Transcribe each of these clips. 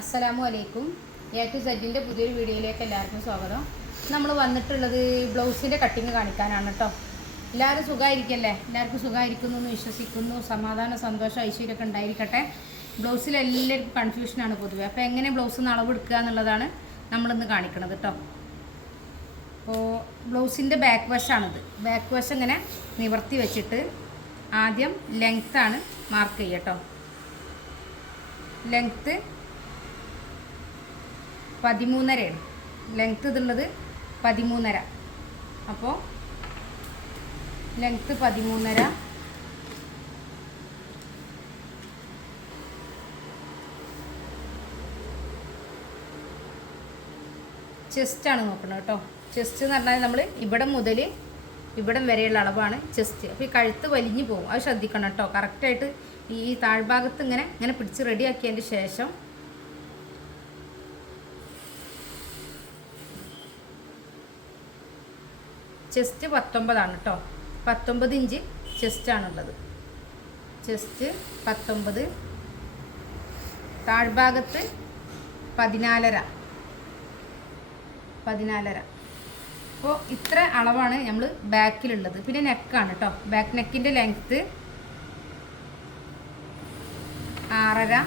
അസ്സലാമു അലൈക്കും. A to സെഡിൻ്റെ പുതിയൊരു വീഡിയോയിലേക്ക് എല്ലാവർക്കും സ്വാഗതം. നമ്മൾ വന്നിട്ടുള്ളത് ബ്ലൗസിൻ്റെ കട്ടിങ് കാണിക്കാനാണ് കേട്ടോ. എല്ലാവരും സുഖമായിരിക്കല്ലേ? എല്ലാവർക്കും സുഖമായിരിക്കുന്നു എന്ന് വിശ്വസിക്കുന്നു. സമാധാനം, സന്തോഷം, ഐശ്വര്യമൊക്കെ ഉണ്ടായിരിക്കട്ടെ. ബ്ലൗസിലെല്ലാവർക്കും കൺഫ്യൂഷനാണ് പൊതുവെ. അപ്പോൾ എങ്ങനെ ബ്ലൗസ് അളവെടുക്കുക എന്നുള്ളതാണ് നമ്മളിന്ന് കാണിക്കണത് കേട്ടോ. അപ്പോൾ ബ്ലൗസിൻ്റെ ബാക്ക് വശാണിത്. ബാക്ക് വശം ഇങ്ങനെ നിവർത്തി വെച്ചിട്ട് ആദ്യം ലെങ്ത്താണ് മാർക്ക് ചെയ്യുക കേട്ടോ. ലെങ്ത്ത് 13.5 ലെങ്ത്ത് ഇതുള്ളത് 13.5. അപ്പോൾ ലെങ്ത്ത് 13.5. ചെസ്റ്റാണ് നോക്കുന്നത് കേട്ടോ. ചെസ്റ്റ് എന്ന് പറഞ്ഞാൽ നമ്മൾ ഇവിടെ മുതൽ ഇവിടം വരെയുള്ള അളവാണ് ചെസ്റ്റ്. അപ്പോൾ ഈ കഴുത്ത് വലിഞ്ഞു പോകും, അത് ശ്രദ്ധിക്കണം കേട്ടോ. കറക്റ്റായിട്ട് ഈ താഴ്ഭാഗത്ത് ഇങ്ങനെ പിടിച്ച് റെഡിയാക്കിയതിൻ്റെ ശേഷം ചെസ്റ്റ് 19 കേട്ടോ. 19 ഇഞ്ച് ചെസ്റ്റാണുള്ളത്. ചെസ്റ്റ് 19, താഴ്ഭാഗത്ത് 14.5. അപ്പോൾ ഇത്ര അളവാണ് നമ്മൾ ബാക്കിലുള്ളത്. പിന്നെ നെക്കാണ് കേട്ടോ. ബാക്ക് നെക്കിൻ്റെ ലെങ്ത്ത് 6.5,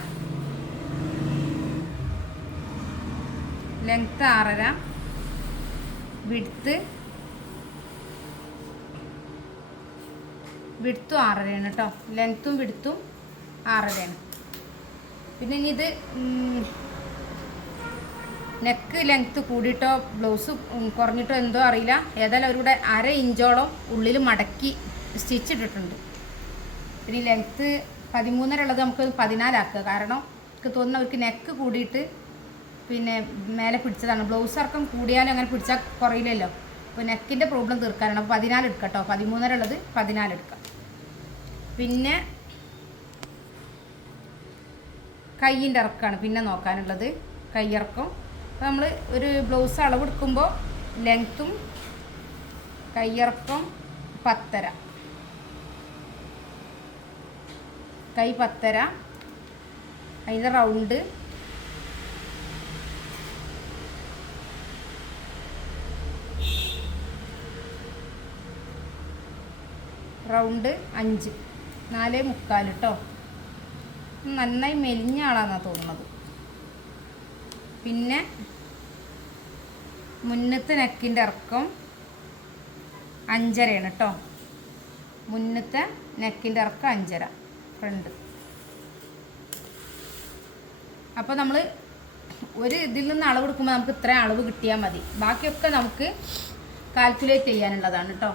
ലെങ്ത്ത് 6.5, വിഡ്ത്തും 6.5 കേട്ടോ. ലെങ്ത്തും വിഡ്ത്തും 6.5. പിന്നെ ഇനി ഇത് നെക്ക് ലെങ്ത്ത് കൂടിയിട്ടോ ബ്ലൗസ് കുറഞ്ഞിട്ടോ എന്തോ അറിയില്ല. ഏതായാലും അവരുടെ 1/2 ഇഞ്ചോളം ഉള്ളിൽ മടക്കി സ്റ്റിച്ച് ഇട്ടിട്ടുണ്ട്. പിന്നെ ഈ ലെങ്ത്ത് 13.5 ഉള്ളത് നമുക്ക് 14 ആക്കുക. കാരണം എനിക്ക് തോന്നുന്നു അവർക്ക് നെക്ക് കൂടിയിട്ട് പിന്നെ മേലെ പിടിച്ചതാണ്. ബ്ലൗസ് ഇറക്കം കൂടിയാലും അങ്ങനെ പിടിച്ചാൽ കുറയില്ലല്ലോ. അപ്പോൾ നെക്കിൻ്റെ പ്രോബ്ലം തീർക്കാനാണ്. അപ്പോൾ 14 എടുക്കാം കേട്ടോ. 13.5 ഉള്ളത് 14 എടുക്കാം. പിന്നെ കയ്യിൻ്റെ ഇറക്കമാണ് പിന്നെ നോക്കാനുള്ളത്. കയ്യിറക്കം. അപ്പോൾ നമ്മൾ ഒരു ബ്ലൗസ് അളവെടുക്കുമ്പോൾ ലെങ്ത്തും കയ്യിറക്കം 10.5, കൈ 10.5, അതിൻ്റെ റൗണ്ട് റൗണ്ട് 5, 4.75 കേട്ടോ. നന്നായി മെലിഞ്ഞ ആളാണെന്നാണ് തോന്നുന്നത്. പിന്നെ മുന്നത്തെ നെക്കിൻ്റെ ഇറക്കം 5.5 കേട്ടോ. മുന്നത്തെ നെക്കിൻ്റെ ഇറക്കം 5.5 ഫ്രണ്ട്. അപ്പോൾ നമ്മൾ ഒരു ഇതിൽ നിന്ന് അളവെടുക്കുമ്പോൾ നമുക്ക് ഇത്രയും അളവ് കിട്ടിയാൽ മതി. ബാക്കിയൊക്കെ നമുക്ക് കാൽക്കുലേറ്റ് ചെയ്യാനുള്ളതാണ് കേട്ടോ.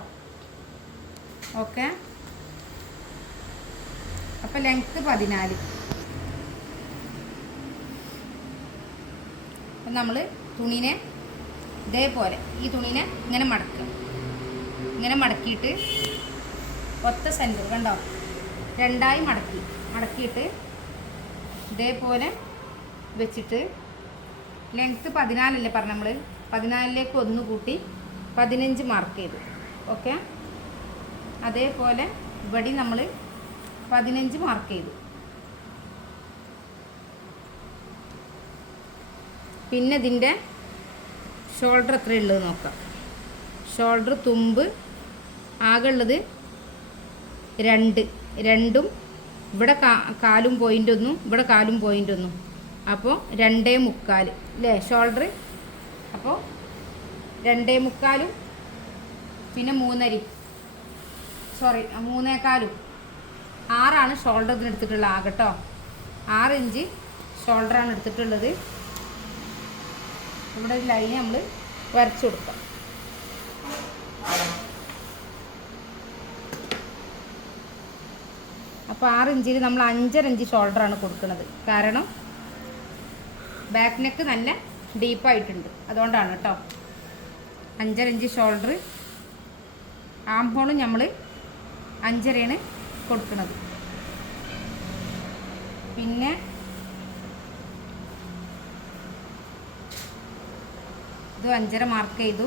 ഓക്കെ. അപ്പോൾ ലെങ്ത്ത് 14. അപ്പം നമ്മൾ തുണീനെ ഇതേപോലെ ഈ തുണീനെ ഇങ്ങനെ മടക്കുക. ഇങ്ങനെ മടക്കിയിട്ട് ഒത്ത സെൻറ്റർ കണ്ടോ, 2ആയി മടക്കിയിട്ട് ഇതേപോലെ വെച്ചിട്ട് ലെങ്ത്ത് 14 അല്ലേ പറഞ്ഞ നമ്മൾ 14ലേക്ക് 1 കൂട്ടി 15 മാർക്ക് ചെയ്തു. ഓക്കെ. അതേപോലെ ഇവിടെ നമ്മൾ 15 മാർക്ക് ചെയ്തു. പിന്നെ ഇതിൻ്റെ ഷോൾഡർ എത്രയുള്ളത് നോക്കാം. ഷോൾഡർ തുമ്പ് ആകെ ഉള്ളത് 2 ഇവിടെ കാലും പോയിൻ്റ് 1, ഇവിടെ കാലും പോയിൻ്റ് 1. അപ്പോൾ 2.75 അല്ലേ ഷോൾഡർ. അപ്പോൾ 2.75 പിന്നെ 3.5 3.25 6 ഷോൾഡർ ഇതിന് എടുത്തിട്ടുള്ളത് ആകട്ടോ. 6 ഇഞ്ച് ഷോൾഡറാണ് എടുത്തിട്ടുള്ളത്. ഇവിടെ ഒരു ലൈൻ നമ്മൾ വരച്ചു കൊടുക്കാം. അപ്പോൾ 6 ഇഞ്ചിൽ നമ്മൾ 5.5 ഇഞ്ച് ഷോൾഡറാണ് കൊടുക്കുന്നത്. കാരണം ബാക്ക് നെക്ക് നല്ല ഡീപ്പായിട്ടുണ്ട്, അതുകൊണ്ടാണ് കേട്ടോ. 5.5 ഇഞ്ച് ഷോൾഡർ. ആം ഹോളും നമ്മൾ 5.5 കൊടുക്കുന്നത്. പിന്നെ ഇത് 5.5 മാർക്ക് ചെയ്തു.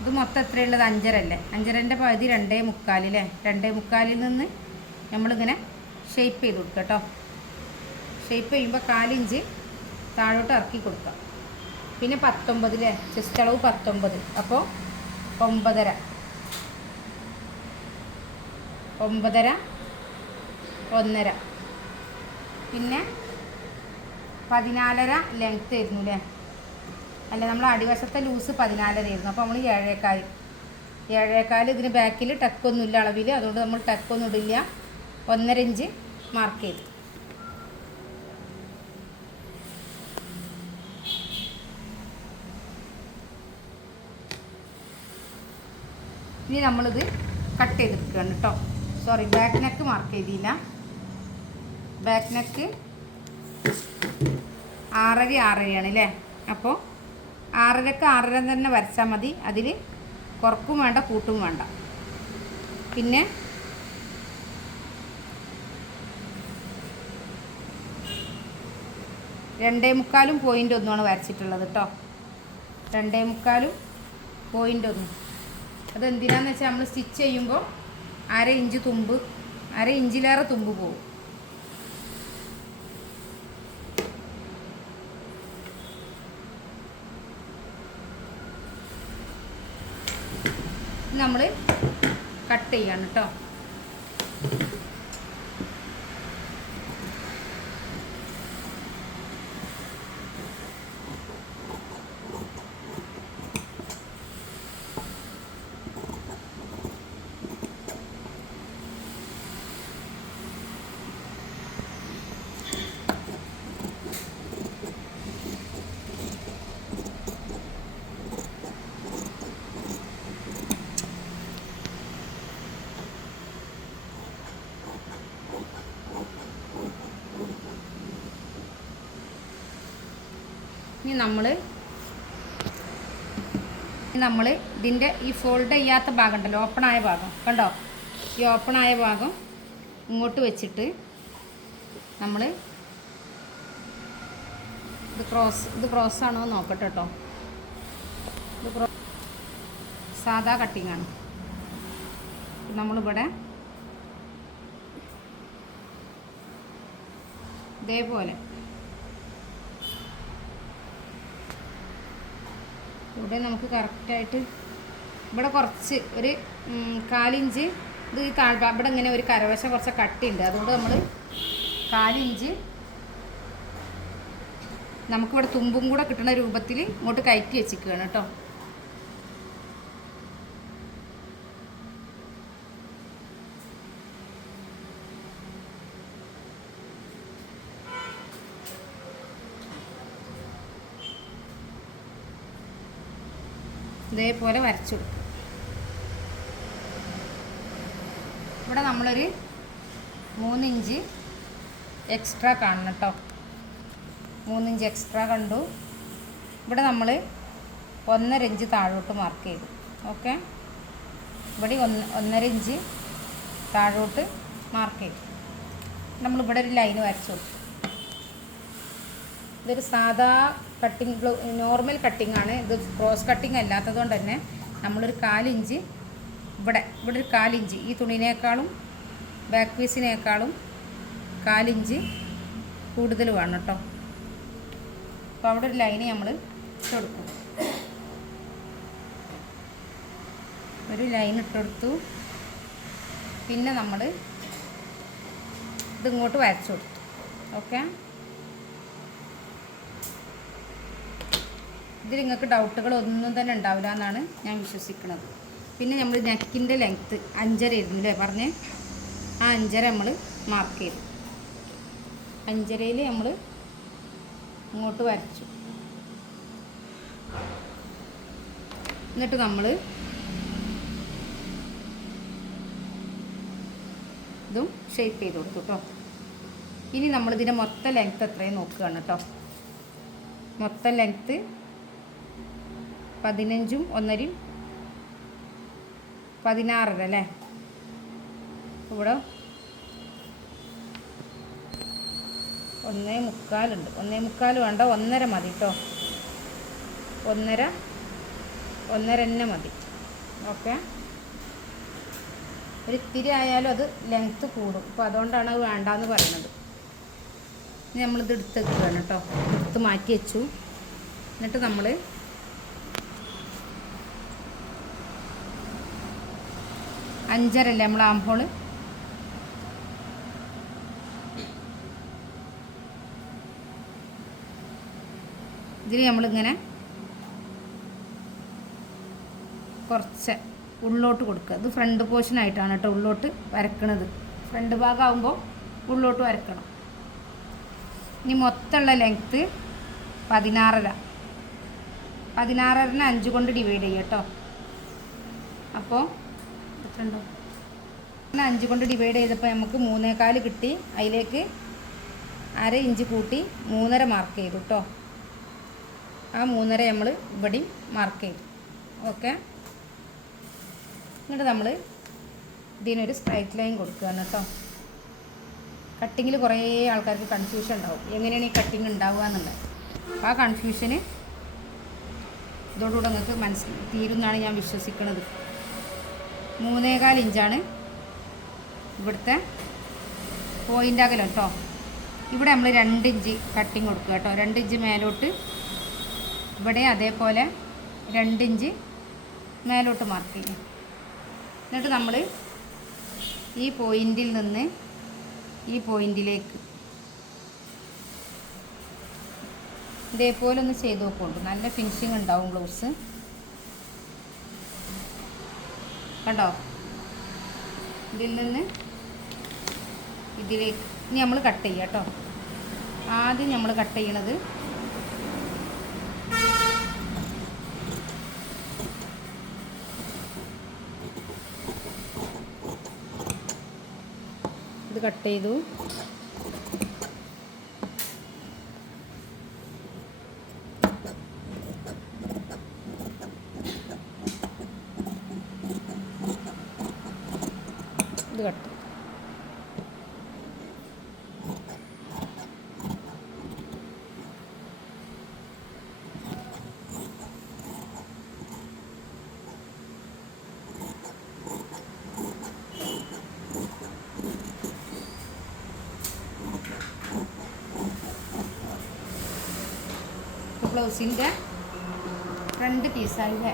ഇത് മൊത്തം എത്രയുള്ളത് 5.5 അല്ലേ. 5.5ൻ്റെ പകുതി 2.75 അല്ലേ. 2.75 നിന്ന് നമ്മളിങ്ങനെ ഷേപ്പ് ചെയ്ത് കൊടുക്കുക കേട്ടോ. ഷേപ്പ് ചെയ്യുമ്പോൾ 4 ഇഞ്ച് താഴോട്ട് ഇറക്കി കൊടുക്കാം. പിന്നെ 19 ചെസ്റ്റ് അളവ് 19, അപ്പോൾ 9.5 1.5. പിന്നെ 14.5 ലെങ്ത്ത് ആയിരുന്നു അല്ലേ? അല്ല, നമ്മൾ അടിവശത്തെ ലൂസ് 14 ആയിരുന്നു. അപ്പോൾ നമ്മൾ 7.25 ഇതിന് ബാക്കിൽ ടക്കൊന്നുമില്ല അളവിൽ, അതുകൊണ്ട് നമ്മൾ ടക്കൊന്നും ഇടില്ല. 1.5 ഇഞ്ച് മാർക്ക് ചെയ്തു. ഇനി നമ്മളിത് കട്ട് ചെയ്തെടുക്കുകയാണ് കേട്ടോ. സോറി, ബാക്ക് നെക്ക് മാർക്ക് ചെയ്തില്ല. ബാക്ക് നെക്ക് 6.5 അല്ലേ? അപ്പോൾ 6.5ക്ക് 6.5 തന്നെ വരച്ചാൽ മതി. അതിൽ കുറക്കും വേണ്ട കൂട്ടും വേണ്ട. പിന്നെ 2.25 വരച്ചിട്ടുള്ളത് കേട്ടോ. 2.25. അതെന്തിനാന്ന് വെച്ചാൽ നമ്മൾ സ്റ്റിച്ച് ചെയ്യുമ്പോൾ 1/2 ഇഞ്ച് തുമ്പ്, 1/2 ഇഞ്ചിലേറെ തുമ്പ് പോകും. നമ്മൾ കട്ട് ചെയ്യാണ് കേട്ടോ. ഇനി നമ്മൾ ഇതിൻ്റെ ഈ ഫോൾഡ് ചെയ്യാത്ത ഭാഗം ഉണ്ടല്ലോ, ഓപ്പണായ ഭാഗം കണ്ടോ? ഈ ഓപ്പണായ ഭാഗം ഇങ്ങോട്ട് വെച്ചിട്ട് നമ്മൾ ഇത് ക്രോസ് ആണോ നോക്കട്ടെ കേട്ടോ. ഇത് സാധാ കട്ടിങ്ങാണ്. നമ്മളിവിടെ ഇതേപോലെ ഇവിടെ നമുക്ക് കറക്റ്റായിട്ട് ഇവിടെ കുറച്ച് ഒരു 1/4 ഇഞ്ച് ഇത് ഈ ഇവിടെ ഇങ്ങനെ ഒരു കരവശം കുറച്ച് കട്ടിയുണ്ട്. അതുകൊണ്ട് നമ്മൾ 1/4 ഇഞ്ച് നമുക്കിവിടെ തുമ്പും കൂടെ കിട്ടുന്ന രൂപത്തിൽ ഇങ്ങോട്ട് കയറ്റി വെച്ചിരിക്കുകയാണ് കേട്ടോ. ഇതേപോലെ വരച്ചു കൊടുക്കും. ഇവിടെ നമ്മളൊരു 3 ഇഞ്ച് എക്സ്ട്രാ കാണണം കേട്ടോ. 3 ഇഞ്ച് എക്സ്ട്രാ കണ്ടു. ഇവിടെ നമ്മൾ 1.5 ഇഞ്ച് താഴോട്ട് മാർക്ക് ചെയ്തു. ഓക്കെ, ഇവിടെ 1.5 ഇഞ്ച് താഴോട്ട് മാർക്ക് ചെയ്തു. നമ്മളിവിടെ ഒരു ലൈന് വരച്ചു കൊടുക്കും. ഇതൊരു സാധാ കട്ടിങ് നോർമൽ കട്ടിങ് ആണ്. ഇത് ക്രോസ് കട്ടിങ് അല്ലാത്തത് കൊണ്ട് തന്നെ നമ്മളൊരു 1/4 ഇഞ്ച് ഇവിടെ ഒരു 1/4 ഇഞ്ച് ഈ തുണിനേക്കാളും ബാക്ക് പീസിനേക്കാളും 1/4 ഇഞ്ച് കൂടുതൽ വേണം കേട്ടോ. അപ്പോൾ അവിടെ ഒരു ലൈന് നമ്മൾ ഇട്ട് കൊടുക്കും. ഒരു ലൈൻ ഇട്ട് കൊടുത്തു. പിന്നെ നമ്മൾ ഇതിങ്ങോട്ട് വരച്ചു കൊടുത്തു. ഓക്കെ, ഇതിൽ നിങ്ങൾക്ക് ഡൗട്ടുകൾ ഒന്നും തന്നെ ഉണ്ടാവില്ല എന്നാണ് ഞാൻ വിശ്വസിക്കുന്നത്. പിന്നെ നമ്മൾ നെക്കിൻ്റെ ലെങ്ത്ത് 5.5 ആയിരുന്നു അല്ലേ പറഞ്ഞേ? ആ 5.5 നമ്മൾ മാർക്ക് ചെയ്തു. 5.5-ൽ നമ്മൾ ഇങ്ങോട്ട് വരച്ചു. എന്നിട്ട് നമ്മൾ ഇതും ഷേപ്പ് ചെയ്ത് കൊടുത്തു കേട്ടോ. ഇനി നമ്മളിതിൻ്റെ മൊത്തം ലെങ്ത്ത് എത്രയും നോക്കുകയാണ് കേട്ടോ. മൊത്തം ലെങ്ത്ത് 15ഉം 1.5 16 അല്ലേ? ഇവിടെ 1.25 ഉണ്ട്. 1.25 വേണ്ട, 1.5 മതി കേട്ടോ. 1.5 തന്നെ മതി. ഓക്കെ, ഒരു ഇത്തിരി ആയാലും അത് ലെങ്ത്ത് കൂടും. അപ്പോൾ അതുകൊണ്ടാണ് അത് വേണ്ടാന്ന് പറയുന്നത്. ഇനി നമ്മളിത് എടുത്ത് വെക്കുകയാണ് കേട്ടോ. എടുത്ത് മാറ്റി വെച്ചു. എന്നിട്ട് നമ്മൾ അഞ്ചരല്ലേ നമ്മൾ ആം ഹോള്, ഇതിൽ നമ്മളിങ്ങനെ കുറച്ച് ഉള്ളോട്ട് കൊടുക്കുക. ഇത് ഫ്രണ്ട് പോർഷനായിട്ടാണ് കേട്ടോ ഉള്ളോട്ട് വരക്കണത്. ഫ്രണ്ട് ഭാഗമാകുമ്പോൾ ഉള്ളോട്ട് വരക്കണം. ഇനി മൊത്തമുള്ള ലെങ്ത്ത് 16.5. 16.5 5 കൊണ്ട് ഡിവൈഡ് ചെയ്യുക കേട്ടോ. അപ്പോൾ എത്രയുണ്ടോ 5 കൊണ്ട് ഡിവൈഡ് ചെയ്തപ്പോൾ നമുക്ക് 3.25 കിട്ടി. അതിലേക്ക് 1/2 ഇഞ്ച് കൂട്ടി 3.5 മാർക്ക് ചെയ്തു കേട്ടോ. ആ 3.5 നമ്മൾ ഇവിടെയും മാർക്ക് ചെയ്തു. ഓക്കെ. എന്നിട്ട് നമ്മൾ ഇതിനൊരു സ്ട്രൈറ്റ് ലൈൻ കൊടുക്കുകയാണ് കേട്ടോ. കട്ടിങ്ങിൽ കുറേ ആൾക്കാർക്ക് കൺഫ്യൂഷൻ ഉണ്ടാവും, എങ്ങനെയാണ് ഈ കട്ടിങ് ഉണ്ടാവുക എന്നുള്ളത്. അപ്പോൾ ആ കൺഫ്യൂഷന് ഇതോടുകൂടെ നിങ്ങൾക്ക് തീരുമെന്നാണ് ഞാൻ വിശ്വസിക്കുന്നത്. 3.25 ഇഞ്ചാണ് ഇവിടുത്തെ പോയിൻ്റ് അകലം കേട്ടോ. ഇവിടെ നമ്മൾ 2 ഇഞ്ച് കട്ടിങ് കൊടുക്കുക കേട്ടോ. 2 ഇഞ്ച് മേലോട്ട്, ഇവിടെ അതേപോലെ 2 ഇഞ്ച് മേലോട്ട് മാർക്ക് ചെയ്യും. എന്നിട്ട് നമ്മൾ ഈ പോയിൻറ്റിൽ നിന്ന് ഈ പോയിൻറ്റിലേക്ക് ഇതേപോലെ ഒന്ന് ചെയ്ത് നോക്കുന്നുണ്ട്. നല്ല ഫിനിഷിങ് ഉണ്ടാവും ബ്ലൗസ്. കണ്ടോ? ഇതിൽ നിന്ന് ഇതിലേക്ക് ഇനി നമ്മൾ കട്ട് ചെയ്യുക കേട്ടോ. ആദ്യം നമ്മൾ കട്ട് ചെയ്യണത് ഇത് കട്ട് ചെയ്തു. ഇത് കട്ട് ബ്ലൗസിൻ്റെ ഫ്രണ്ട് പീസായില്ലേ?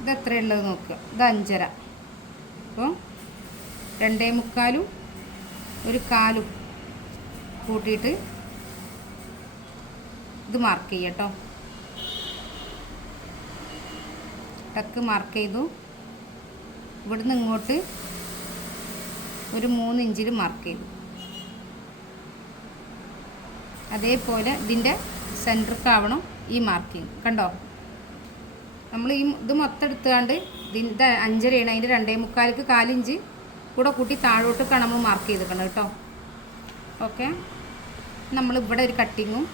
ഇത് എത്രയുള്ളത് നോക്കുക. ഇത് 5.5. അപ്പോൾ 2.25 1/4 കൂട്ടിയിട്ട് ഇത് മാർക്ക് ചെയ്യുക കേട്ടോ. ടക്ക് മാർക്ക് ചെയ്തു. ഇവിടുന്ന് ഇങ്ങോട്ട് ഒരു 3 ഇഞ്ചിൽ മാർക്ക് ചെയ്തു. അതേപോലെ ഇതിൻ്റെ സെൻറ്ററിക്കാവണം ഈ മാർക്കിങ്. കണ്ടോ? നമ്മൾ ഇത് മൊത്തം എടുത്തുകൊണ്ട് ഇതിൻ്റെ 5.5 അതിൻ്റെ 2.25 4 ഇഞ്ച് കൂടെ കൂട്ടി താഴോട്ടൊക്കെയാണ് നമ്മൾ മാർക്ക് ചെയ്തിരിക്കണം കേട്ടോ. ഓക്കെ. നമ്മളിവിടെ ഒരു കട്ടിങ്ങും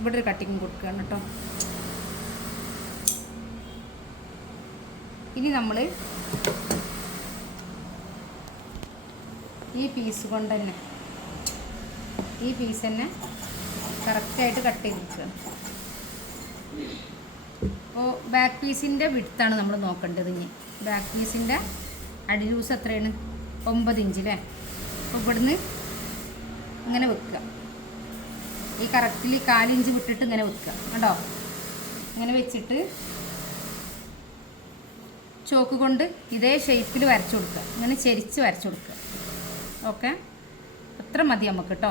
ഇവിടെ ഒരു കട്ടിങ്ങും കൊടുക്കുകയാണ് കേട്ടോ. ഇനി നമ്മൾ ഈ പീസ് കൊണ്ട് തന്നെ ഈ പീസ് തന്നെ കറക്റ്റായിട്ട് കട്ട് ചെയ്തിരിക്കുക. അപ്പോൾ ബാക്ക് പീസിൻ്റെ വിഡ്ത്താണ് നമ്മൾ നോക്കേണ്ടത്. ഇനി ബാക്ക് പീസിൻ്റെ അടി ലൂസ് എത്രയാണ്? 9 ഇഞ്ച് അല്ലേ? അപ്പോൾ ഇവിടുന്ന് ഇങ്ങനെ വെക്കുക. ഈ കറക്റ്റിൽ 4 ഇഞ്ച് വിട്ടിട്ട് ഇങ്ങനെ വെക്കുക. കണ്ടോ? ഇങ്ങനെ വെച്ചിട്ട് ചോക്ക് കൊണ്ട് ഇതേ ഷേപ്പിൽ വരച്ചു കൊടുക്കുക. ഇങ്ങനെ ചെരിച്ച് വരച്ചു കൊടുക്കുക. ഓക്കെ. അത്ര മതി നമുക്ക് കേട്ടോ.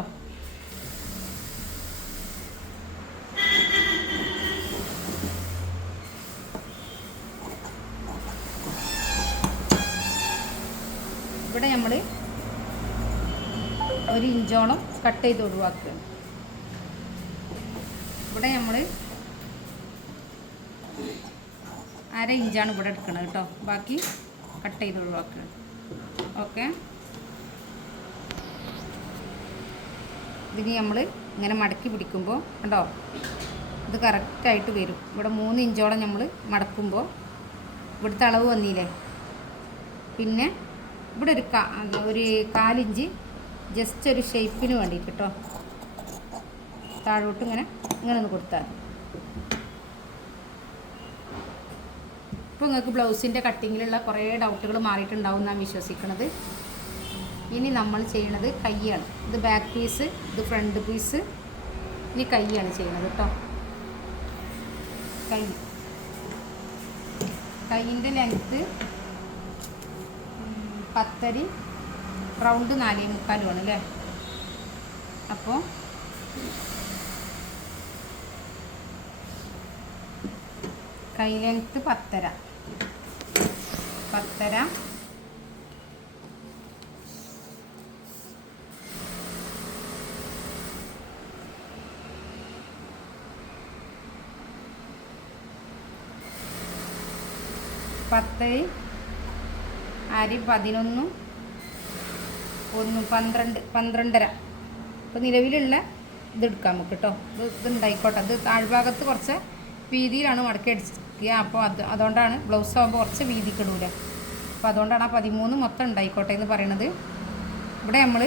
ഇവിടെ നമ്മൾ 1 ഇഞ്ചോളം കട്ട് ചെയ്ത് ഒഴിവാക്കുക. ഇവിടെ നമ്മൾ 1/2 ഇഞ്ചാണ് ഇവിടെ എടുക്കുന്നത് കേട്ടോ. ബാക്കി കട്ട് ചെയ്ത് ഒഴിവാക്കുക. ഓക്കെ. ഇതിന് നമ്മൾ ഇങ്ങനെ മടക്കി പിടിക്കുമ്പോൾ കണ്ടോ ഇത് കറക്റ്റായിട്ട് വരും. ഇവിടെ 3 ഇഞ്ചോളം നമ്മൾ മടക്കുമ്പോൾ ഇവിടുത്തെ അളവ് വന്നില്ലേ? പിന്നെ ഇവിടെ ഒരു 4 ഇഞ്ച് ജസ്റ്റ് ഒരു ഷേപ്പിന് വേണ്ടിയിട്ട് കേട്ടോ താഴോട്ട് ഇങ്ങനെ ഒന്ന് കൊടുത്താൽ ഇപ്പോൾ നിങ്ങൾക്ക് ബ്ലൗസിൻ്റെ കട്ടിങ്ങിലുള്ള കുറേ ഡൗട്ടുകൾ മാറിയിട്ടുണ്ടാവും എന്നാണ് വിശ്വസിക്കുന്നത്. ഇനി നമ്മൾ ചെയ്യുന്നത് കൈയാണ്. ഇത് ബാക്ക് പീസ്, ഇത് ഫ്രണ്ട് പീസ്, ഇനി കൈയാണ് ചെയ്യുന്നത് കേട്ടോ. കൈയിൻ്റെ ലെങ്ത്ത് 10 റൗണ്ട് 4.25 ആണ് അല്ലേ. അപ്പോൾ കൈ ലെങ്ത്ത് 10.5 10 അരി 11 1 12 12.5. ഇപ്പോൾ നിലവിലുള്ള ഇതെടുക്കാം നമുക്ക് കേട്ടോ. ഇതുണ്ടായിക്കോട്ടെ. ഇത് താഴ്ഭാഗത്ത് കുറച്ച് വീതിയിലാണ് മടക്കി അടിക്കുക. അപ്പോൾ അതുകൊണ്ടാണ് ബ്ലൗസ് ആകുമ്പോൾ കുറച്ച് വീതിക്ക് ഇടൂല. അപ്പോൾ അതുകൊണ്ടാണ് ആ 13 മൊത്തം ഉണ്ടായിക്കോട്ടെ എന്ന് പറയണത്. ഇവിടെ നമ്മൾ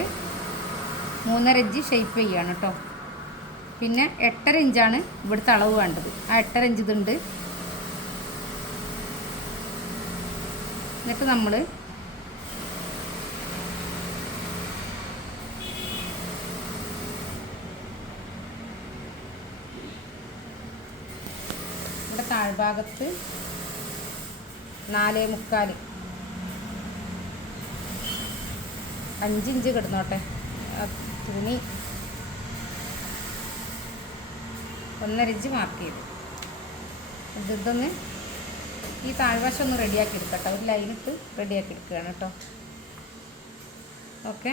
3.5 ഇഞ്ച് ഷേപ്പ് ചെയ്യുകയാണ് കേട്ടോ. പിന്നെ 8.5 ഇഞ്ചാണ് ഇവിടുത്തെ അളവ് വേണ്ടത്. ആ 8.5 ഇഞ്ച് ഇതുണ്ട്. എന്നിട്ട് നമ്മൾ ഇവിടെ താഴ്ഭാഗത്ത് 4.25 5 ഇഞ്ച് കിടന്നോട്ടെ. തുണി 1.5 ഇഞ്ച് മാർക്ക് ചെയ്തു. ഇതൊന്ന് ഈ താഴ്വശം ഒന്ന് റെഡിയാക്കി എടുക്കട്ടോ. ഒരു ലൈനിട്ട് റെഡിയാക്കി എടുക്കുകയാണ് കേട്ടോ. ഓക്കെ.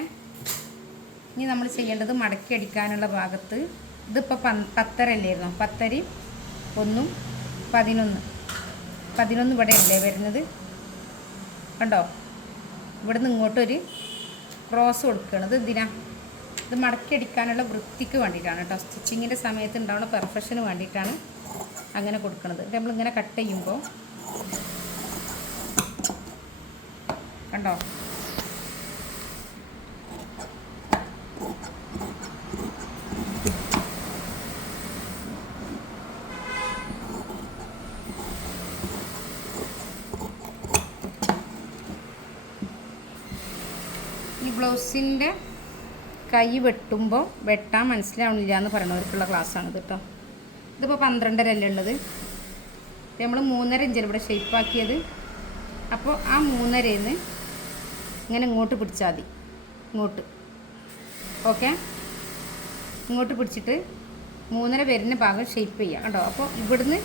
ഇനി നമ്മൾ ചെയ്യേണ്ടത് മടക്കി അടിക്കാനുള്ള ഭാഗത്ത് ഇതിപ്പോൾ 10.5 അല്ലായിരുന്നോ. 10 1 11 ഇവിടെ അല്ലേ വരുന്നത്. കണ്ടോ, ഇവിടുന്ന് ഇങ്ങോട്ടൊരു ക്രോസ് കൊടുക്കുകയാണ്. ഇത് എന്തിനാ? ഇത് മടക്കി അടിക്കാനുള്ള വൃത്തിക്ക് വേണ്ടിയിട്ടാണ് കേട്ടോ. സ്റ്റിച്ചിങ്ങിൻ്റെ സമയത്ത് ഉണ്ടാവുന്ന പെർഫെക്ഷന് വേണ്ടിയിട്ടാണ് അങ്ങനെ കൊടുക്കുന്നത്. ഇത് നമ്മളിങ്ങനെ കട്ട് ചെയ്യുമ്പോൾ കണ്ടോ, ഈ ബ്ലൗസിൻ്റെ കൈ വെട്ടുമ്പോൾ വെട്ടാൻ മനസ്സിലാവണില്ല എന്ന് പറയണവർക്കുള്ള ക്ലാസ്സാണിത് കേട്ടോ. ഇതിപ്പോൾ 12.5 അല്ലേ ഉള്ളത്. നമ്മൾ 3.5 ഇഞ്ചിൽ ഇവിടെ ഷേപ്പാക്കിയത്. അപ്പോൾ ആ 3.5 ഇങ്ങനെ ഇങ്ങോട്ട് പിടിച്ചാൽ മതി. ഇങ്ങോട്ട് ഓക്കെ. ഇങ്ങോട്ട് പിടിച്ചിട്ട് 3.5 വരുന്ന ഭാഗം ഷേപ്പ് ചെയ്യുക കേട്ടോ. അപ്പോൾ ഇവിടുന്ന്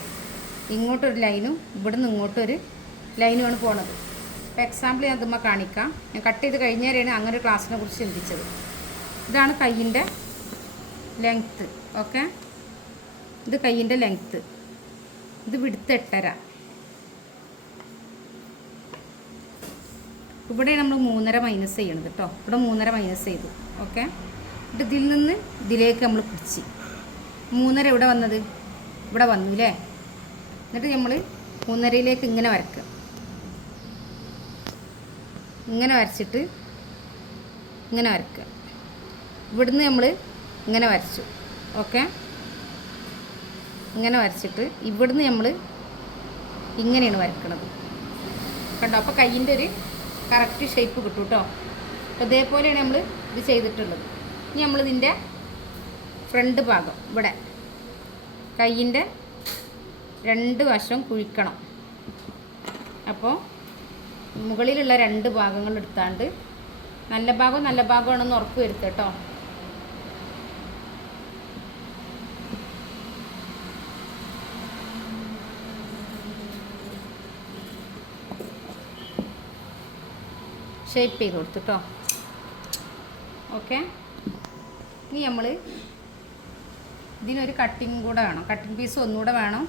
ഇങ്ങോട്ടൊരു ലൈനും ഇവിടുന്ന് ഇങ്ങോട്ടൊരു ലൈനുമാണ് പോണത്. ഇപ്പോൾ എക്സാമ്പിൾ ഞാൻ അതുമ്മ കാണിക്കാം. ഞാൻ കട്ട് ചെയ്ത് കഴിഞ്ഞേരെയാണ് അങ്ങനെ ഒരു ക്ലാസ്സിനെ കുറിച്ച് ചിന്തിച്ചത്. ഇതാണ് കയ്യിൻ്റെ ലെങ്ത്ത്. ഓക്കെ. ഇത് കയ്യിൻ്റെ ലെങ്ത്ത്. ഇത് വിടുത്ത് 8.5. ഇവിടെ നമ്മൾ 3.5 മൈനസ് ചെയ്യണത് കേട്ടോ. ഇവിടെ 3.5 മൈനസ് ചെയ്തു. ഓക്കെ. എന്നിട്ട് ഇതിൽ നിന്ന് ഇതിലേക്ക് നമ്മൾ പിടിച്ച് 3.5 എവിടെ വന്നത്? ഇവിടെ വന്നു അല്ലേ. എന്നിട്ട് നമ്മൾ 3.5യിലേക്ക് ഇങ്ങനെ വരക്കുക. ഇങ്ങനെ വരച്ചിട്ട് ഇങ്ങനെ വരക്കുക. ഇവിടുന്ന് നമ്മൾ ഇങ്ങനെ വരച്ചു. ഓക്കെ. ഇങ്ങനെ വരച്ചിട്ട് ഇവിടുന്ന് നമ്മൾ ഇങ്ങനെയാണ് വരക്കുന്നത് കണ്ടോ. അപ്പോൾ കയ്യിൻ്റെ ഒരു കറക്റ്റ് ഷേപ്പ് കിട്ടും കേട്ടോ. അപ്പോൾ ഇതേപോലെയാണ് നമ്മൾ ഇത് ചെയ്തിട്ടുള്ളത്. ഇനി നമ്മളിതിൻ്റെ ഫ്രണ്ട് ഭാഗം ഇവിടെ കയ്യിൻ്റെ 2 വശം കുഴിക്കണം. അപ്പോൾ മുകളിലുള്ള 2 ഭാഗങ്ങൾ എടുത്താണ്ട് നല്ല ഭാഗമാണെന്ന് ഉറപ്പ് വരുത്തുക കേട്ടോ. ഷേപ്പ് ചെയ്ത് കൊടുത്തു കേട്ടോ. ഓക്കെ. ഇനി നമ്മൾ ഇതിനൊരു കട്ടിങ് കൂടെ വേണം. കട്ടിങ് പീസ് ഒന്നുകൂടെ വേണം.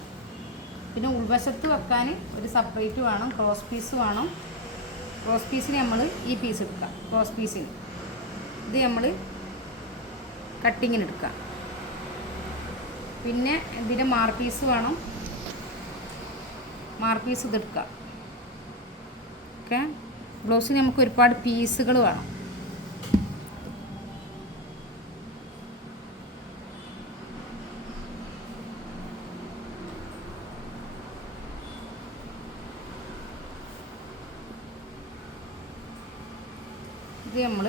പിന്നെ ഉൾവശത്ത് വെക്കാൻ ഒരു സെപ്പറേറ്റ് വേണം. ക്രോസ് പീസ് വേണം. ക്രോസ് പീസിന് നമ്മൾ ഈ പീസ് എടുക്കാം. ക്രോസ് പീസിന് ഇത് നമ്മൾ കട്ടിങ്ങിന് എടുക്കാം. പിന്നെ ഇതിൻ്റെ മാർപീസ് വേണം. മാർപീസ് ഇതെടുക്കാം. ഓക്കെ. ബ്ലൗസിന് നമുക്ക് ഒരുപാട് പീസുകൾ വേണം. ഇത് നമ്മൾ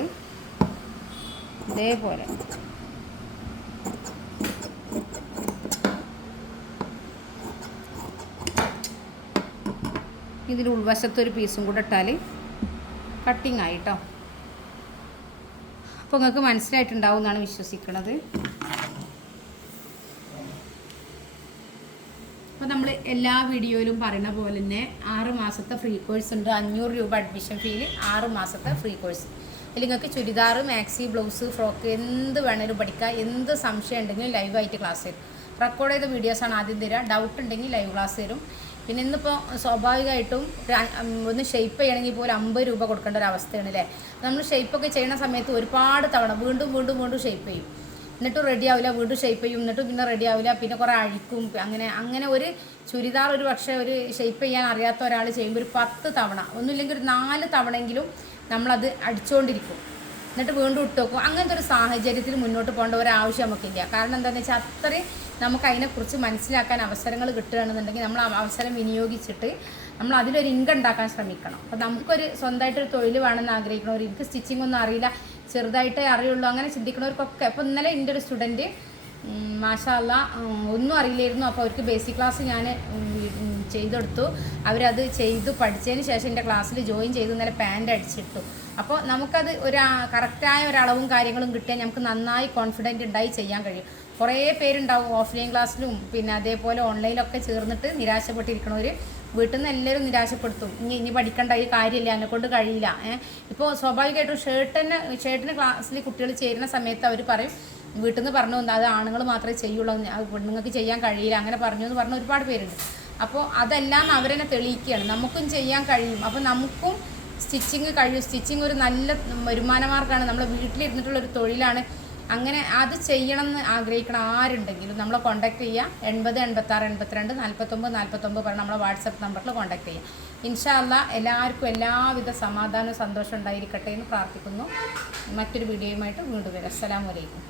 ഇതേപോലെ ഇതിൻ്റെ ഉൾവശത്തൊരു പീസും കൂടെ ഇട്ടാൽ കട്ടിങ് ആയി കേട്ടോ. അപ്പോൾ നിങ്ങൾക്ക് മനസ്സിലായിട്ടുണ്ടാവും എന്നാണ് വിശ്വസിക്കുന്നത്. അപ്പോൾ നമ്മൾ എല്ലാ വീഡിയോയിലും പറയുന്ന പോലെ തന്നെ 6 മാസത്തെ ഫ്രീ കോഴ്സ് ഉണ്ട്. 500 രൂപ അഡ്മിഷൻ ഫീൽ, 6 മാസത്തെ ഫ്രീ കോഴ്സ്. അതിൽ നിങ്ങൾക്ക് ചുരിദാർ, മാക്സി, ബ്ലൗസ്, ഫ്രോക്ക് എന്ത് വേണേലും പഠിക്കുക. എന്ത് സംശയം ഉണ്ടെങ്കിലും ലൈവായിട്ട് ക്ലാസ് തരും. റെക്കോർഡ് ചെയ്ത വീഡിയോസാണ് ആദ്യം തരിക. ഡൗട്ട് ഉണ്ടെങ്കിൽ ലൈവ് ക്ലാസ് തരും. പിന്നെ ഇന്നിപ്പോൾ സ്വാഭാവികമായിട്ടും ഒന്ന് ഷെയ്പ്പ് ചെയ്യണമെങ്കിൽ പോലും 50 രൂപ കൊടുക്കേണ്ട ഒരു അവസ്ഥയാണ് അല്ലേ. നമ്മൾ ഷെയ്പ്പൊക്കെ ചെയ്യുന്ന സമയത്ത് ഒരുപാട് തവണ വീണ്ടും വീണ്ടും വീണ്ടും ഷെയ്പ്പ് ചെയ്യും, എന്നിട്ടും റെഡി ആവില്ല, വീണ്ടും ഷെയ്പ്പ് ചെയ്യും, എന്നിട്ടും പിന്നെ റെഡി ആവില്ല, പിന്നെ കുറേ അഴിക്കും. അങ്ങനെ ഒരു ചുരിദാർ ഒരു പക്ഷേ ഒരു ഷെയ്പ്പ് ചെയ്യാൻ അറിയാത്ത ഒരാൾ ചെയ്യുമ്പോൾ ഒരു 10 തവണ, ഒന്നുമില്ലെങ്കിൽ ഒരു 4 തവണയെങ്കിലും നമ്മളത് അടിച്ചുകൊണ്ടിരിക്കും, എന്നിട്ട് വീണ്ടും ഇട്ട് വെക്കും. അങ്ങനത്തെ ഒരു സാഹചര്യത്തിൽ മുന്നോട്ട് പോകേണ്ട ഒരാവശ്യം നമുക്കില്ല. കാരണം എന്താണെന്ന് വെച്ചാൽ അത്രയും നമുക്ക് അതിനെക്കുറിച്ച് മനസ്സിലാക്കാൻ അവസരങ്ങൾ കിട്ടുകയാണെന്നുണ്ടെങ്കിൽ നമ്മൾ ആ അവസരം വിനിയോഗിച്ചിട്ട് നമ്മൾ അതിലൊരു ഇൻകം ഉണ്ടാക്കാൻ ശ്രമിക്കണം. അപ്പോൾ നമുക്കൊരു സ്വന്തമായിട്ടൊരു തൊഴിൽ വേണമെന്ന് ആഗ്രഹിക്കണവർ, എനിക്ക് സ്റ്റിച്ചിങ് ഒന്നും അറിയില്ല, ചെറുതായിട്ടേ അറിയുള്ളൂ, അങ്ങനെ ചിന്തിക്കണവർക്കൊക്കെ. അപ്പോൾ ഇന്നലെ എൻ്റെ ഒരു സ്റ്റുഡൻറ്റ് മാഷാ അല്ലാ ഒന്നും അറിയില്ലായിരുന്നു. അപ്പോൾ അവർക്ക് ബേസിക് ക്ലാസ് ഞാൻ ചെയ്തെടുത്തു. അവരത് ചെയ്തു പഠിച്ചതിന് ശേഷം എൻ്റെ ക്ലാസ്സിൽ ജോയിൻ ചെയ്തു. ഇന്നലെ പാൻറ് അടിച്ചിട്ടു. അപ്പോൾ നമുക്കത് കറക്റ്റായ ഒരളവും കാര്യങ്ങളും കിട്ടിയാൽ നമുക്ക് നന്നായി കോൺഫിഡൻറ്റ് ഉണ്ടായി ചെയ്യാൻ കഴിയും. കുറേ പേരുണ്ടാവും ഓഫ്ലൈൻ ക്ലാസ്സിലും പിന്നെ അതേപോലെ ഓൺലൈനിലൊക്കെ ചേർന്നിട്ട് നിരാശപ്പെട്ടിരിക്കണവർ. വീട്ടിൽ നിന്ന് എല്ലാവരും നിരാശപ്പെടുത്തും, ഇനി പഠിക്കേണ്ട ഈ കാര്യമില്ല, എന്നെക്കൊണ്ട് കഴിയില്ല. ഇപ്പോൾ സ്വാഭാവികമായിട്ടും ഷർട്ടിന് ക്ലാസ്സിൽ കുട്ടികൾ ചേരുന്ന സമയത്ത് അവർ പറയും, വീട്ടിൽ നിന്ന് പറഞ്ഞു അത് ആണുങ്ങൾ മാത്രമേ ചെയ്യുള്ളൂ, പെണ്ണുങ്ങൾക്ക് ചെയ്യാൻ കഴിയില്ല, അങ്ങനെ പറഞ്ഞു എന്ന് പറഞ്ഞ ഒരുപാട് പേരുണ്ട്. അപ്പോൾ അതെല്ലാം അവരെന്നെ തെളിയിക്കുകയാണ്, നമുക്കും ചെയ്യാൻ കഴിയും. അപ്പോൾ നമുക്കും സ്റ്റിച്ചിങ് കഴിയും. സ്റ്റിച്ചിങ് ഒരു നല്ല വരുമാന മാർഗ്ഗമാണ്, നമ്മുടെ വീട്ടിലിരുന്നിട്ടുള്ളൊരു തൊഴിലാണ്. അങ്ങനെ അത് ചെയ്യണം എന്ന് ആഗ്രഹിക്കണം ആരുണ്ടെങ്കിലും നമ്മളെ കോൺടാക്ട് ചെയ്യുക. 80 86 82 49 49 പറഞ്ഞ് നമ്മളെ വാട്സപ്പ് നമ്പറിൽ കോൺടാക്ട് ചെയ്യുക. ഇൻഷാ അല്ലാ എല്ലാവർക്കും എല്ലാവിധ സമാധാനവും സന്തോഷം ഉണ്ടായിരിക്കട്ടെ എന്ന് പ്രാർത്ഥിക്കുന്നു. മറ്റൊരു വീഡിയോയുമായിട്ട് വീണ്ടും വരാം. അസ്സലാമു അലൈക്കും.